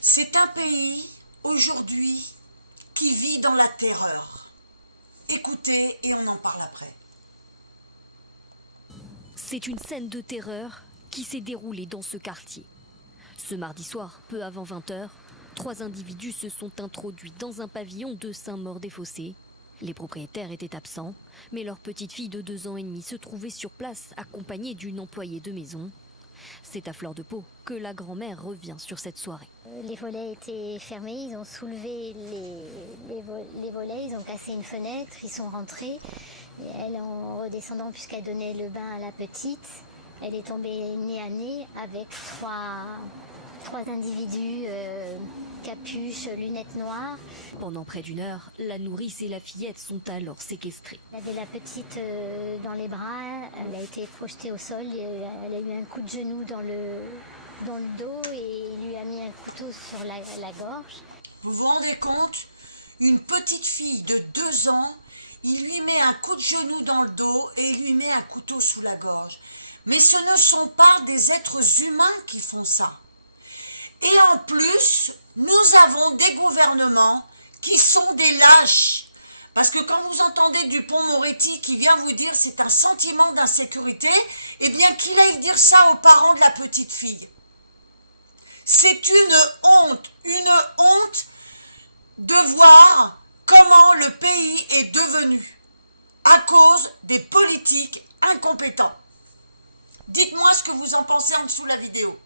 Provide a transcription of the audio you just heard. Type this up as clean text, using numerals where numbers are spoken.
C'est un pays, aujourd'hui, qui vit dans la terreur. Écoutez et on en parle après. C'est une scène de terreur qui s'est déroulée dans ce quartier. Ce mardi soir, peu avant 20h, 3 individus se sont introduits dans un pavillon de Saint-Maur-des-Fossés. Les propriétaires étaient absents, mais leur petite fille de 2 ans et demi se trouvait sur place accompagnée d'une employée de maison. C'est à fleur de peau que la grand-mère revient sur cette soirée. Les volets étaient fermés, ils ont soulevé les volets, ils ont cassé une fenêtre, ils sont rentrés. Et elle, en redescendant, puisqu'elle donnait le bain à la petite, elle est tombée nez à nez avec trois individus, capuche, lunettes noires. Pendant près d'1 heure, la nourrice et la fillette sont alors séquestrées. Elle avait la petite dans les bras, elle a été projetée au sol, elle a eu un coup de genou dans le dos et il lui a mis un couteau sur la gorge. Vous vous rendez compte? Une petite fille de 2 ans, il lui met un coup de genou dans le dos et il lui met un couteau sous la gorge. Mais ce ne sont pas des êtres humains qui font ça. Et en plus, nous avons des gouvernements qui sont des lâches. Parce que quand vous entendez Dupond-Moretti qui vient vous dire c'est un sentiment d'insécurité, eh bien qu'il aille dire ça aux parents de la petite fille. C'est une honte de voir comment le pays est devenu à cause des politiques incompétents. Dites-moi ce que vous en pensez en dessous de la vidéo.